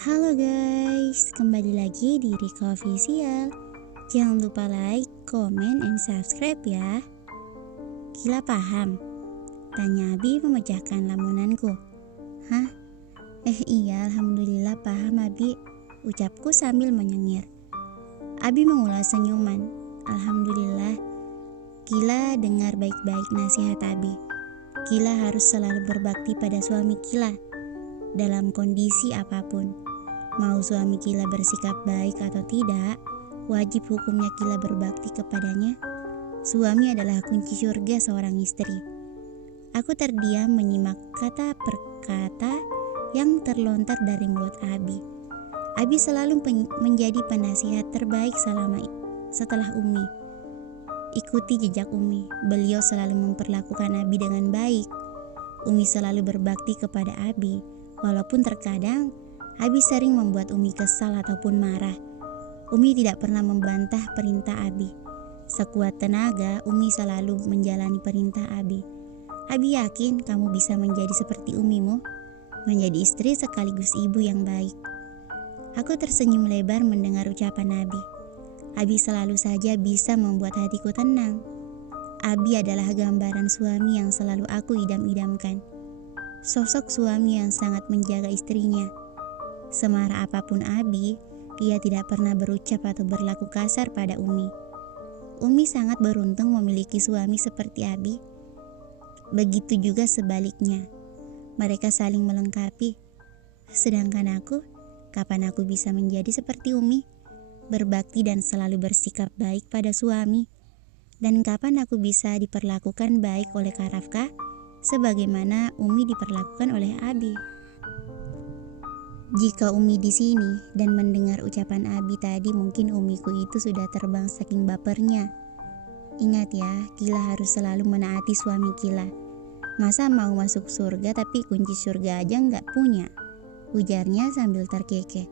Halo guys, kembali lagi di Rika Official. Jangan lupa like, comment, and subscribe ya. Gila paham? Tanya Abi memecahkan lamunanku. Hah? Iya, alhamdulillah paham Abi, ucapku sambil menyengir. Abi mengulas senyuman. Alhamdulillah. Gila dengar baik-baik nasihat Abi. Gila harus selalu berbakti pada suami Gila dalam kondisi apapun. Mau suami Gila bersikap baik atau tidak, wajib hukumnya Gila berbakti kepadanya. Suami adalah kunci surga seorang istri. Aku terdiam menyimak kata per kata yang terlontar dari mulut Abi. Abi selalu menjadi penasihat terbaik setelah Umi. Ikuti jejak Umi. Beliau selalu memperlakukan Abi dengan baik. Umi selalu berbakti kepada Abi, walaupun terkadang Abi sering membuat Umi kesal ataupun marah. Umi tidak pernah membantah perintah Abi. Sekuat tenaga, Umi selalu menjalani perintah Abi. Abi yakin kamu bisa menjadi seperti Umimu, menjadi istri sekaligus ibu yang baik. Aku tersenyum lebar mendengar ucapan Abi. Abi selalu saja bisa membuat hatiku tenang. Abi adalah gambaran suami yang selalu aku idam-idamkan. Sosok suami yang sangat menjaga istrinya. Semarah apapun Abi, ia tidak pernah berucap atau berlaku kasar pada Umi. Umi sangat beruntung memiliki suami seperti Abi. Begitu juga sebaliknya. Mereka saling melengkapi. Sedangkan aku, kapan aku bisa menjadi seperti Umi? Berbakti dan selalu bersikap baik pada suami. Dan kapan aku bisa diperlakukan baik oleh Kak Rafka sebagaimana Umi diperlakukan oleh Abi? Jika Umi di sini dan mendengar ucapan Abi tadi, mungkin Umiku itu sudah terbang saking bapernya. Ingat ya, Gila harus selalu menaati suami Gila. Masa mau masuk surga tapi kunci surga aja nggak punya? Ujarnya sambil terkekeh.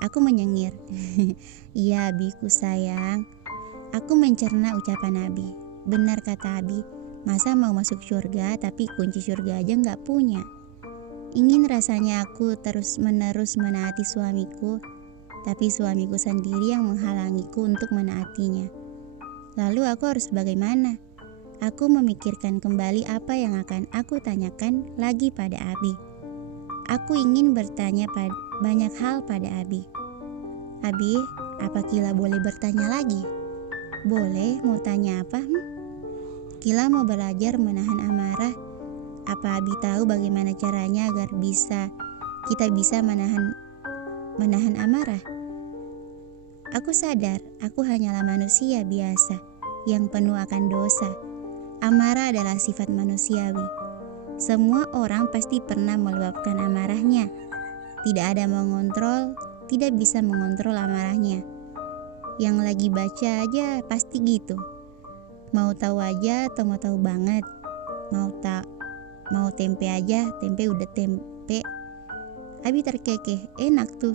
Aku menyengir. Iya Abiku sayang. Aku mencerna ucapan Abi. Benar kata Abi, masa mau masuk surga tapi kunci surga aja nggak punya? Ingin rasanya aku terus-menerus menaati suamiku, tapi suamiku sendiri yang menghalangiku untuk menaatinya. Lalu aku harus bagaimana? Aku memikirkan kembali apa yang akan aku tanyakan lagi pada Abi. Aku ingin bertanya banyak hal pada Abi. Abi, apa Gila boleh bertanya lagi? Boleh, mau tanya apa? Gila mau belajar menahan amarah. Apa Abi tahu bagaimana caranya agar kita bisa menahan amarah? Aku sadar, aku hanyalah manusia biasa yang penuh akan dosa. Amarah adalah sifat manusiawi. Semua orang pasti pernah meluapkan amarahnya. Tidak ada tidak bisa mengontrol amarahnya. Yang lagi baca aja pasti gitu. Mau tahu aja atau mau tahu banget. Mau tempe aja, tempe udah tempe. Abi terkekeh, enak tuh.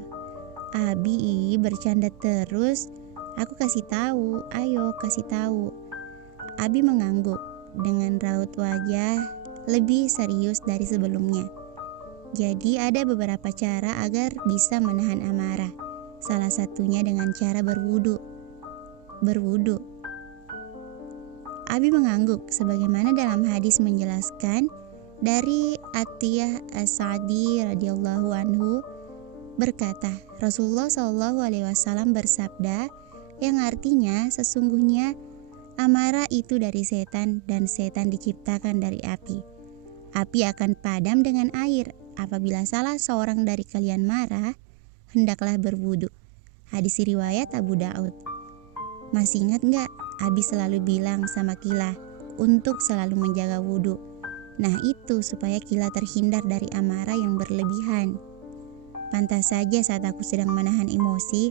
Abi bercanda terus. Aku kasih tahu, ayo kasih tahu. Abi mengangguk dengan raut wajah lebih serius dari sebelumnya. Jadi ada beberapa cara agar bisa menahan amarah. Salah satunya dengan cara berwudu. Abi mengangguk sebagaimana dalam hadis menjelaskan dari Atiyah As-Sa'di radhiyallahu anhu berkata, Rasulullah Shallallahu alaihi wasallam bersabda yang artinya sesungguhnya amarah itu dari setan dan setan diciptakan dari api. Api akan padam dengan air. Apabila salah seorang dari kalian marah, hendaklah berwudu. Hadis riwayat Abu Daud. Masih ingat gak? Abi selalu bilang sama Gila untuk selalu menjaga wudu. Nah itu supaya Gila terhindar dari amarah yang berlebihan. Pantas saja saat aku sedang menahan emosi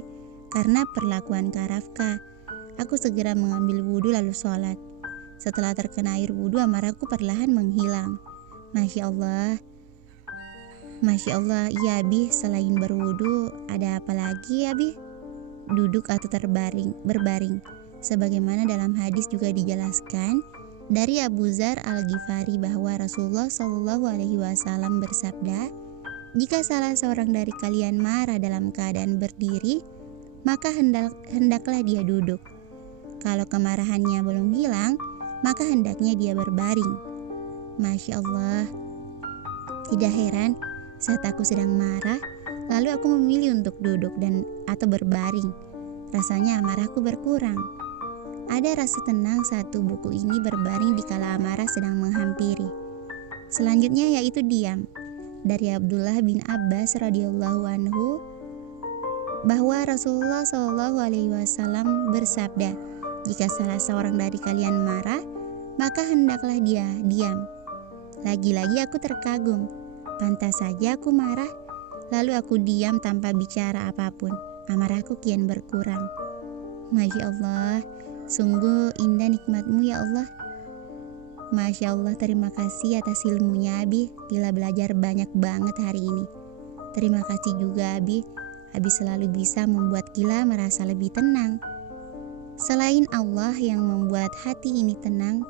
karena perlakuan Kak Rafka, aku segera mengambil wudu lalu sholat. Setelah terkena air wudu, amarahku perlahan menghilang. Masya Allah, iya Abi, selain berwudu ada apa lagi Abi? Duduk atau berbaring. Sebagaimana dalam hadis juga dijelaskan dari Abu Dzar Al-Ghifari bahwa Rasulullah Shallallahu alaihi wasallam bersabda, Jika salah seorang dari kalian marah dalam keadaan berdiri, maka hendaklah dia duduk. Kalau kemarahannya belum hilang, maka hendaknya dia berbaring. Masya Allah. Tidak heran saat aku sedang marah, lalu aku memilih untuk duduk atau berbaring. Rasanya amarahku berkurang. Ada rasa tenang saat tubuhku ini berbaring dikala amarah sedang menghampiri. Selanjutnya yaitu diam. Dari Abdullah bin Abbas radhiyallahu anhu bahwa Rasulullah Shallallahu alaihi wasallam bersabda, jika salah seorang dari kalian marah, maka hendaklah dia diam. Lagi-lagi aku terkagum. Pantas saja aku marah, lalu aku diam tanpa bicara apapun. Amarahku kian berkurang. Masya Allah, sungguh indah nikmatmu ya Allah. Masya Allah, terima kasih atas ilmunya Abi. Gila belajar banyak banget hari ini. Terima kasih juga Abi. Abi selalu bisa membuat Gila merasa lebih tenang. Selain Allah yang membuat hati ini tenang,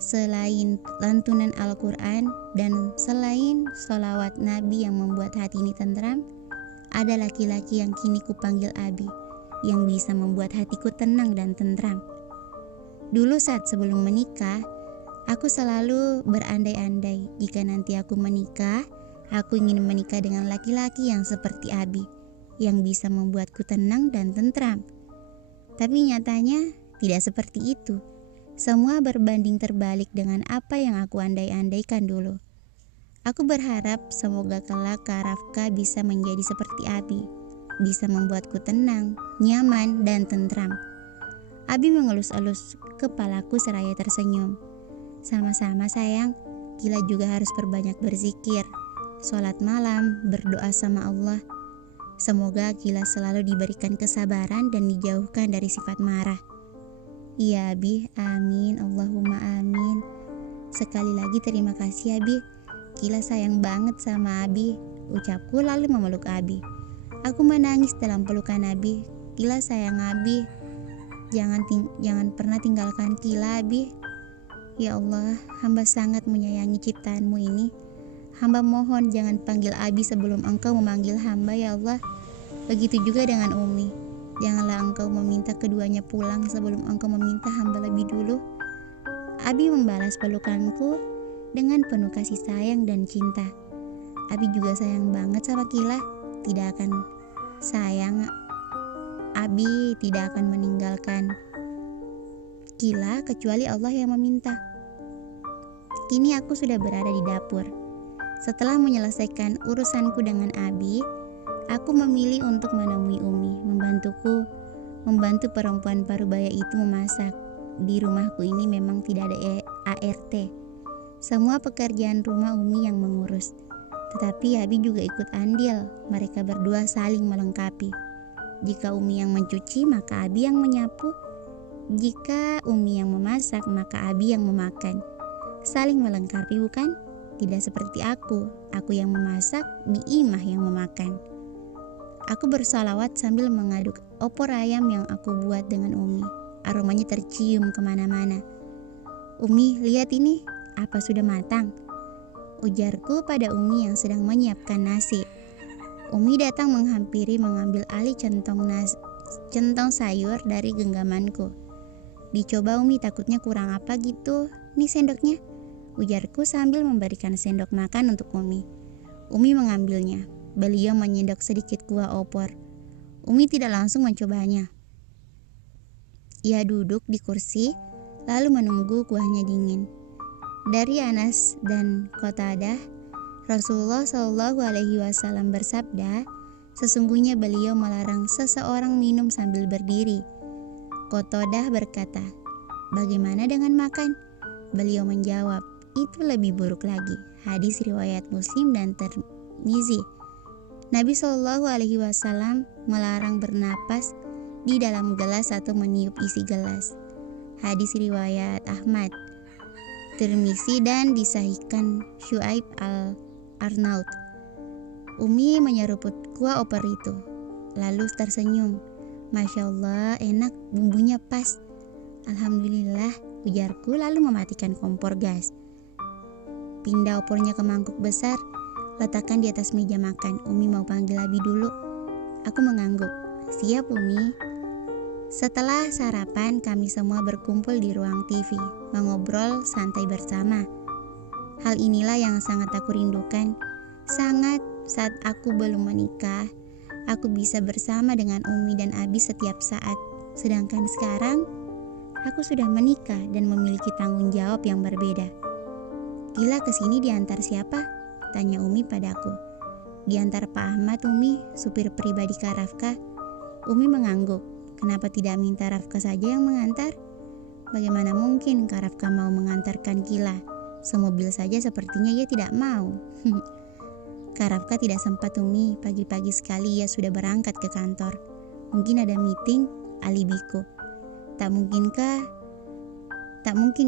selain lantunan Al-Quran, dan selain sholawat Nabi yang membuat hati ini tentram, ada laki-laki yang kini kupanggil Abi, yang bisa membuat hatiku tenang dan tentram. Dulu saat sebelum menikah, aku selalu berandai-andai jika nanti aku menikah, aku ingin menikah dengan laki-laki yang seperti Abi, yang bisa membuatku tenang dan tentram. Tapi nyatanya tidak seperti itu. Semua berbanding terbalik dengan apa yang aku andai-andaikan dulu. Aku berharap semoga kelak Kak Rafka bisa menjadi seperti Abi, bisa membuatku tenang, nyaman, dan tentram. Abi mengelus-elus kepalaku seraya tersenyum. Sama-sama sayang, Gila juga harus perbanyak berzikir, sholat malam, berdoa sama Allah. Semoga Gila selalu diberikan kesabaran dan dijauhkan dari sifat marah. Iya Abi, amin, Allahumma amin. Sekali lagi terima kasih Abi. Gila sayang banget sama Abi, ucapku lalu memeluk Abi. Aku menangis dalam pelukan Abi. Gila sayang Abi, jangan pernah tinggalkan Gila Abi. Ya Allah, hamba sangat menyayangi ciptaanmu ini. Hamba mohon jangan panggil Abi sebelum engkau memanggil hamba ya Allah. Begitu juga dengan Umi. Janganlah engkau meminta keduanya pulang sebelum engkau meminta hamba lebih dulu. Abi membalas pelukanku dengan penuh kasih sayang dan cinta. Abi juga sayang banget sama Gila. Abi tidak akan meninggalkan Gila kecuali Allah yang meminta. Kini aku sudah berada di dapur. Setelah menyelesaikan urusanku dengan Abi, aku memilih untuk menemui Umi, membantu perempuan parubaya itu memasak. Di rumahku ini memang tidak ada ART. Semua pekerjaan rumah Umi yang mengurus. Tetapi Abi juga ikut andil. Mereka berdua saling melengkapi. Jika Umi yang mencuci, maka Abi yang menyapu. Jika Umi yang memasak, maka Abi yang memakan. Saling melengkapi bukan? Tidak seperti aku yang memasak, Biimah yang memakan. Aku bersalawat sambil mengaduk opor ayam yang aku buat dengan Umi. Aromanya tercium kemana-mana. Umi, lihat ini, apa sudah matang? Ujarku pada Umi yang sedang menyiapkan nasi. Umi datang menghampiri mengambil alih centong sayur dari genggamanku. Dicoba Umi, takutnya kurang apa gitu. Nih sendoknya, ujarku sambil memberikan sendok makan untuk Umi. Umi mengambilnya. Beliau menyendok sedikit kuah opor. Umi tidak langsung mencobanya. Ia duduk di kursi, lalu menunggu kuahnya dingin. Dari Anas dan Qatadah, Rasulullah Shallallahu alaihi wasallam bersabda, sesungguhnya beliau melarang seseorang minum sambil berdiri. Qatadah berkata, bagaimana dengan makan? Beliau menjawab, itu lebih buruk lagi. Hadis riwayat Muslim dan Tirmizi. Nabi Shallallahu alaihi wasallam melarang bernapas di dalam gelas atau meniup isi gelas. Hadis riwayat Ahmad, Tirmizi dan disahihkan Syuaib al-Arnaud. Umi menyeruput kuah opor itu, lalu tersenyum. Masya Allah, enak, bumbunya pas. Alhamdulillah, ujarku lalu mematikan kompor gas. Pindah opornya ke mangkuk besar, Letakkan di atas meja makan. Umi mau panggil Abi dulu. Aku mengangguk. Siap, Umi. Setelah sarapan, kami semua berkumpul di ruang TV, mengobrol santai bersama. Hal inilah yang sangat aku rindukan. Sangat saat aku belum menikah, aku bisa bersama dengan Umi dan Abi setiap saat. Sedangkan sekarang, aku sudah menikah dan memiliki tanggung jawab yang berbeda. Gila, kesini diantar siapa? Tanya Umi padaku. Diantar Pak Ahmad, Umi, supir pribadi Kak Rafka. Umi mengangguk. Kenapa tidak minta Rafka saja yang mengantar? Bagaimana mungkin Kak Rafka mau mengantarkan Gila? Semobil saja sepertinya ia tidak mau. Kak Rafka tidak sempat, Umi. Pagi-pagi sekali ia sudah berangkat ke kantor. Mungkin ada meeting, alibiku. Tak mungkin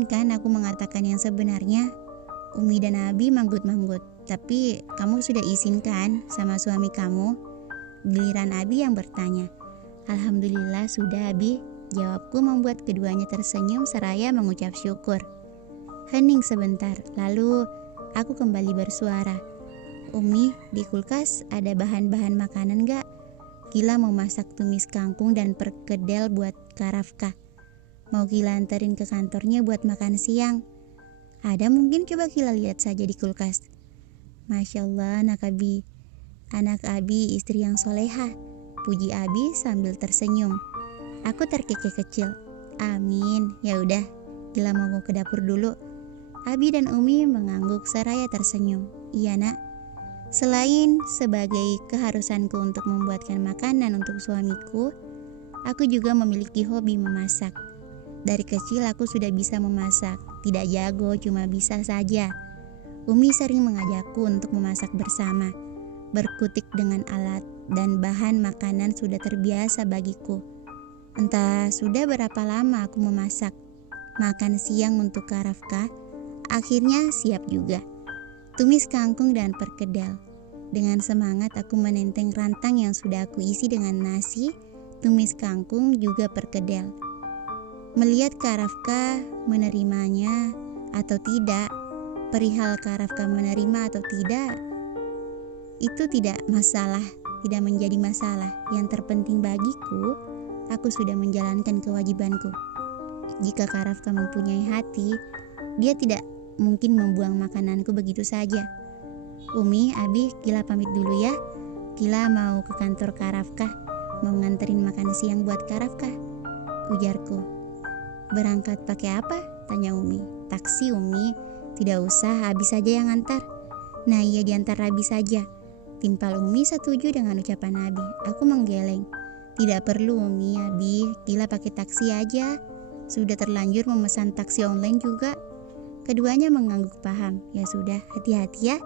kan aku mengatakan yang sebenarnya? Umi dan Abi manggut-manggut. Tapi kamu sudah izinkan sama suami kamu? Giliran Abi yang bertanya. Alhamdulillah sudah, Abi. Jawabku membuat keduanya tersenyum seraya mengucap syukur. Hening sebentar, lalu aku kembali bersuara. Umi, di kulkas ada bahan-bahan makanan gak? Gila mau masak tumis kangkung dan perkedel buat Kak Rafka. Mau Gila anterin ke kantornya buat makan siang. Ada mungkin, coba Gila lihat saja di kulkas. Masya Allah, anak Abi istri yang soleha. Puji Abi sambil tersenyum. Aku terkekeh kecil. Amin, ya udah. Gila mau ke dapur dulu. Abi dan Umi mengangguk seraya tersenyum. Iya nak. Selain sebagai keharusanku untuk membuatkan makanan untuk suamiku, aku juga memiliki hobi memasak. Dari kecil aku sudah bisa memasak. Tidak jago, cuma bisa saja. Umi sering mengajakku untuk memasak bersama. Berkutik dengan alat dan bahan makanan sudah terbiasa bagiku. Entah sudah berapa lama aku memasak. Makan siang untuk Kak Rafka. Akhirnya siap juga. Tumis kangkung dan perkedel. Dengan semangat aku menenteng rantang yang sudah aku isi dengan nasi, tumis kangkung juga perkedel. Melihat Kak Rafka menerimanya atau tidak, perihal Kak Rafka menerima atau tidak, itu tidak menjadi masalah. Yang terpenting bagiku, aku sudah menjalankan kewajibanku. Jika Kak Rafka mempunyai hati, dia tidak mungkin membuang makananku begitu saja. Umi, Abi, Gila pamit dulu ya. Gila mau ke kantor Kak Rafka, mau nganterin makan siang buat Kak Rafka, ujarku. Berangkat pakai apa? Tanya Umi. Taksi, Umi. Tidak usah, Abi saja yang antar. Nah iya, diantar Abi saja. Timpal Umi setuju dengan ucapan Abi. Aku menggeleng. Tidak perlu Umi, Abi. Gila pakai taksi aja. Sudah terlanjur memesan taksi online juga. Keduanya mengangguk paham. Ya sudah, hati-hati ya.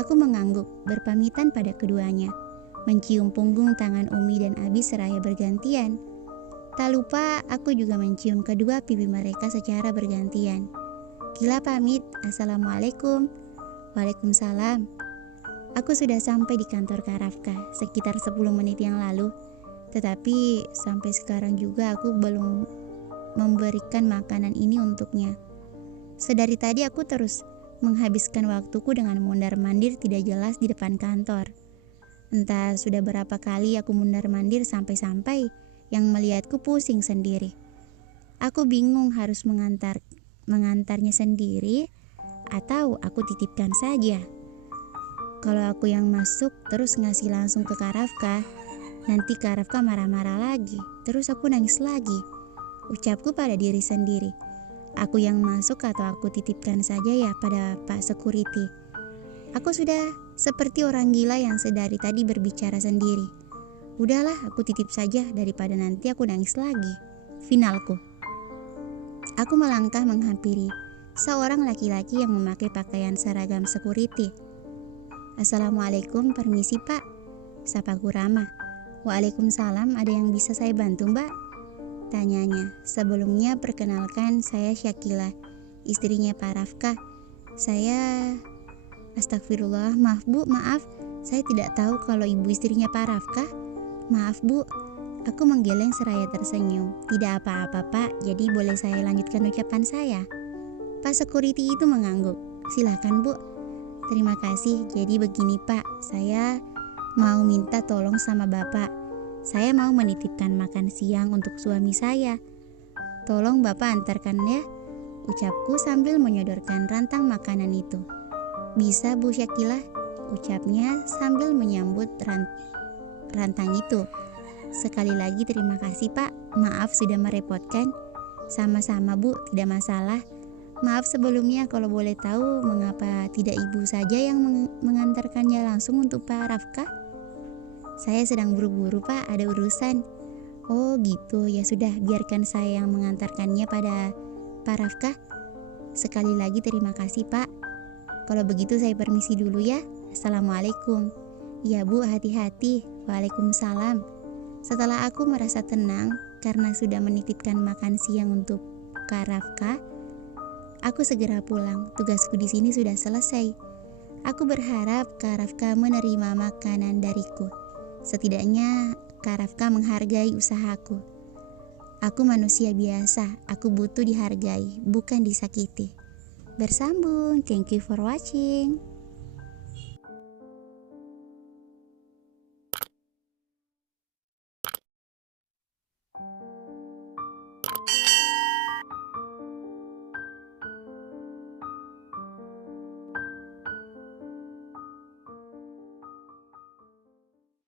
Aku mengangguk, berpamitan pada keduanya. Mencium punggung tangan Umi dan Abi seraya bergantian. Tak lupa aku juga mencium kedua pipi mereka secara bergantian. Gila pamit. Assalamualaikum. Waalaikumsalam. Aku sudah sampai di kantor Kak Rafka sekitar 10 menit yang lalu. Tetapi sampai sekarang juga aku belum memberikan makanan ini untuknya. Sedari tadi aku terus menghabiskan waktuku dengan mondar-mandir tidak jelas di depan kantor. Entah sudah berapa kali aku mondar-mandir sampai-sampai yang melihatku pusing sendiri. Aku bingung harus mengantarnya sendiri atau aku titipkan saja. Kalau aku yang masuk terus ngasih langsung ke Kak Rafka, nanti Kak Rafka marah-marah lagi, terus aku nangis lagi. Ucapku pada diri sendiri. Aku yang masuk atau aku titipkan saja ya pada Pak Security. Aku sudah seperti orang gila yang sedari tadi berbicara sendiri. Udahlah, aku titip saja daripada nanti aku nangis lagi. Finalku. Aku melangkah menghampiri seorang laki-laki yang memakai pakaian seragam security. Assalamualaikum, permisi Pak. Sapaku ramah. Waalaikumsalam, ada yang bisa saya bantu Mbak? Tanyanya. Sebelumnya perkenalkan, saya Syakila, istrinya Pak Rafka. Saya... Astagfirullah, maaf Bu, maaf. Saya tidak tahu kalau ibu istrinya Pak Rafka. Maaf Bu. Aku menggeleng seraya tersenyum. Tidak apa-apa Pak, jadi boleh saya lanjutkan ucapan saya? Pak Security itu mengangguk. Silakan Bu. Terima kasih. Jadi begini Pak, saya mau minta tolong sama Bapak. Saya mau menitipkan makan siang untuk suami saya. Tolong Bapak antarkan ya, ucapku sambil menyodorkan rantang makanan itu. Bisa Bu Syakilah, ucapnya sambil menyambut rantang itu. Sekali lagi terima kasih Pak, maaf sudah merepotkan. Sama-sama Bu, tidak masalah. Maaf sebelumnya kalau boleh tahu mengapa tidak ibu saja yang mengantarkannya langsung untuk Pak Rafkah? Saya sedang buru-buru Pak, ada urusan. Oh gitu, ya sudah biarkan saya yang mengantarkannya pada Pak Rafkah. Sekali lagi terima kasih Pak. Kalau begitu saya permisi dulu ya. Assalamualaikum. Ya Bu, hati-hati. Waalaikumsalam. Setelah aku merasa tenang karena sudah menitipkan makan siang untuk Kak Rafkah, aku segera pulang. Tugasku di sini sudah selesai. Aku berharap Kak Rafkah menerima makanan dariku. Setidaknya Kak Rafkah menghargai usahaku. Aku manusia biasa, aku butuh dihargai, bukan disakiti. Bersambung, thank you for watching.